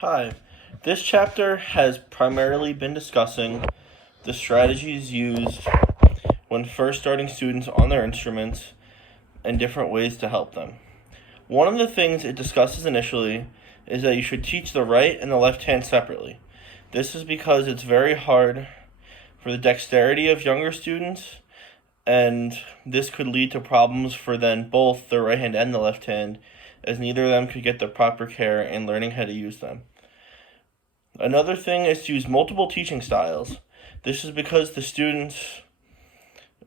Hi. This chapter has primarily been discussing the strategies used when first starting students on their instruments and different ways to help them. One of the things it discusses initially is that you should teach the right and the left hand separately. This is because it's very hard for the dexterity of younger students, and this could lead to problems for then both the right hand and the left hand, as neither of them could get the proper care in learning how to use them. Another thing is to use multiple teaching styles. This is because the students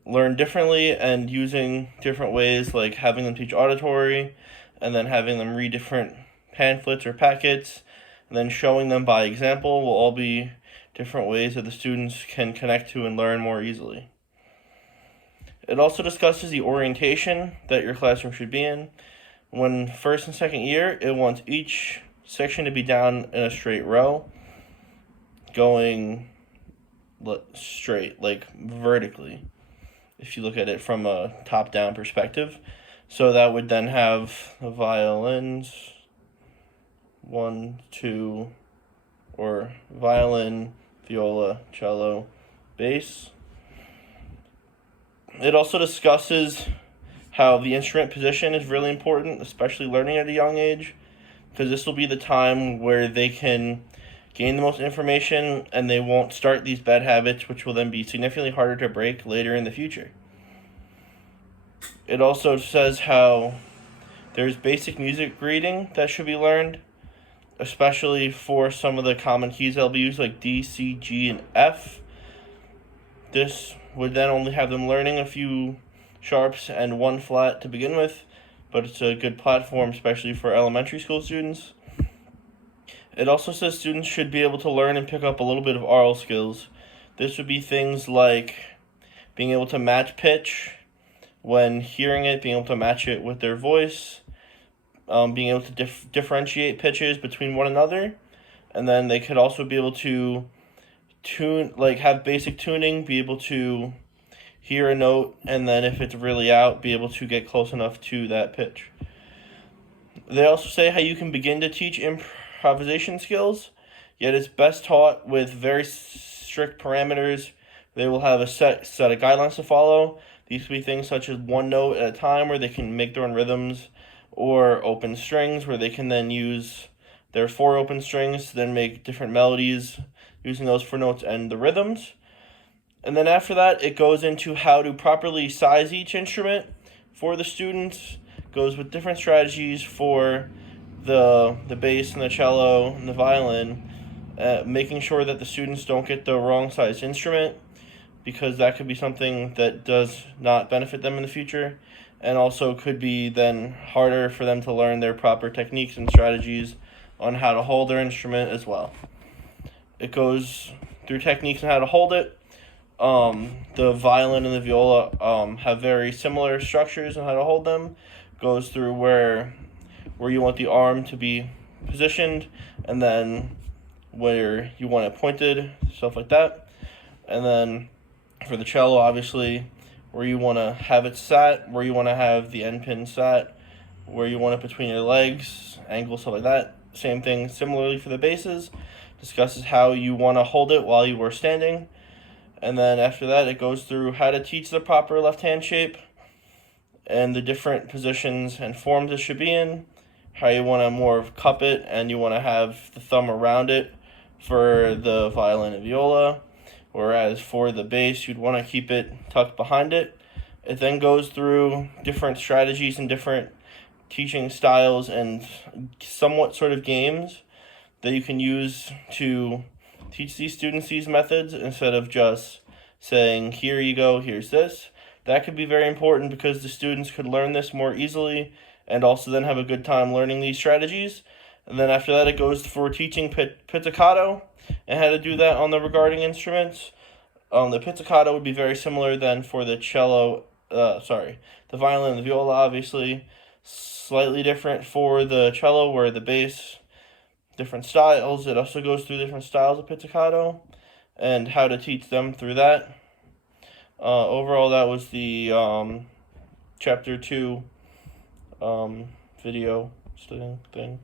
learn differently, and using different ways, like having them teach auditory and then having them read different pamphlets or packets and then showing them by example, will all be different ways that the students can connect to and learn more easily. It also discusses the orientation that your classroom should be in. When first and second year, it wants each section to be down in a straight row, going straight, like vertically, if you look at it from a top-down perspective. So that would then have the violins, 1, 2, or violin, viola, cello, bass. It also discusses how the instrument position is really important, especially learning at a young age, because this will be the time where they can gain the most information and they won't start these bad habits, which will then be significantly harder to break later in the future. It also says how there's basic music reading that should be learned, especially for some of the common keys that'll be used, like D, C, G, and F. This would then only have them learning a few sharps and one flat to begin with, but it's a good platform, especially for elementary school students. It also says students should be able to learn and pick up a little bit of aural skills. This would be things like being able to match pitch when hearing it, being able to match it with their voice, being able to differentiate pitches between one another, and then they could also be able to tune, like have basic tuning, be able to hear a note, and then if it's really out, be able to get close enough to that pitch. They also say how you can begin to teach improvisation skills, yet it's best taught with very strict parameters. They will have a set of guidelines to follow. These could be things such as one note at a time, where they can make their own rhythms, or open strings, where they can then use their 4 open strings to then make different melodies using those 4 notes and the rhythms. And then after that, it goes into how to properly size each instrument for the students. Goes with different strategies for the bass and the cello and the violin, making sure that the students don't get the wrong size instrument, because that could be something that does not benefit them in the future, and also could be then harder for them to learn their proper techniques and strategies on how to hold their instrument as well. It goes through techniques on how to hold it. The violin and the viola have very similar structures on how to hold them. Goes through where you want the arm to be positioned, and then where you want it pointed, stuff like that. And then for the cello, obviously, where you want to have it sat, where you want to have the end pin sat, where you want it between your legs, angle, stuff like that. Same thing similarly for the basses. Discusses how you want to hold it while you are standing. And then after that, it goes through how to teach the proper left hand shape and the different positions and forms it should be in, how you want to more cup it, and you want to have the thumb around it for the violin and viola, whereas for the bass, you'd want to keep it tucked behind it. It then goes through different strategies and different teaching styles and somewhat sort of games that you can use to teach these students these methods, instead of just saying, here you go, here's this. That could be very important, because the students could learn this more easily and also then have a good time learning these strategies. And then after that, it goes for teaching pizzicato and how to do that on the regarding instruments. The pizzicato would be very similar then for the the violin and the viola, obviously. Slightly different for the cello, where the bass, different styles. It also goes through different styles of pizzicato and how to teach them through that. Overall, that was the chapter 2 video studying thing.